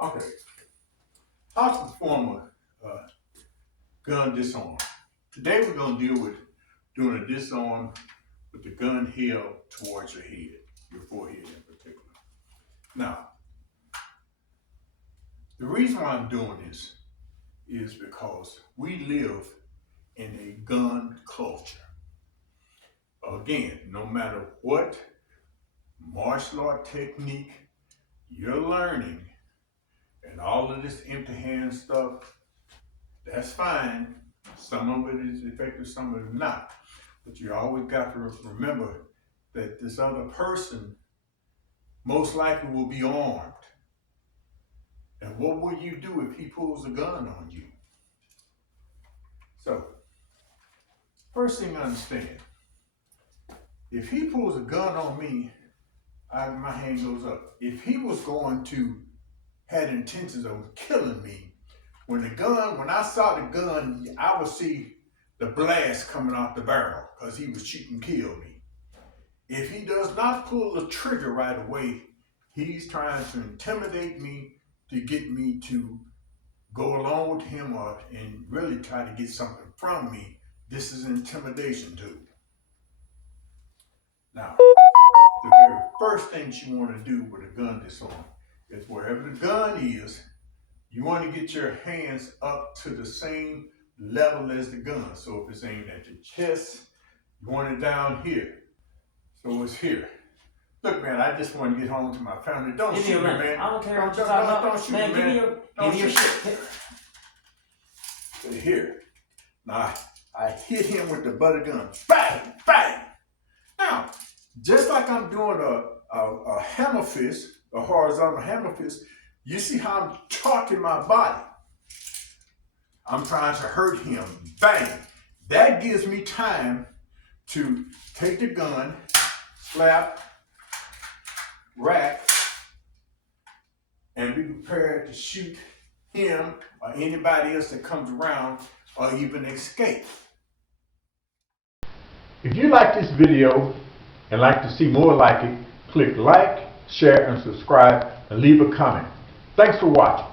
Okay, how to perform a gun disarm. Today we're going to deal with doing a disarm with the gun held towards your head, your forehead in particular. Now, the reason why I'm doing this is because we live in a gun culture. Again, no matter what martial art technique you're learning and all of this empty hand stuff, that's fine. Some of it is effective, some of it not. But you always got to remember that this other person most likely will be armed. And what will you do if he pulls a gun on you? So, first thing I understand, if he pulls a gun on me, my hand goes up. If he was going to had intentions of killing me, when I saw the gun, I would see the blast coming off the barrel because he was shooting kill me. If he does not pull the trigger right away, he's trying to intimidate me to get me to go along with him and really try to get something from me. This is intimidation too. Now, the very first thing you want to do with a gun disarm is wherever the gun is, you want to get your hands up to the same level as the gun. So if it's aimed at your chest, you want it down here. So it's here. Look, man, I just want to get home to my family. Don't shoot me, man. I don't care what you're talking about. Don't shoot me, man. Give me your shit. So here. Now, I hit him with the butt gun. Bang, bang. Now, just like I'm doing a hammer fist, a horizontal hammer fist, you see how I'm torquing my body. I'm trying to hurt him. Bang. That gives me time to take the gun, slap, rack, and be prepared to shoot him or anybody else that comes around or even escape. If you like this video and like to see more like it, click like, share, and subscribe, and leave a comment. Thanks for watching.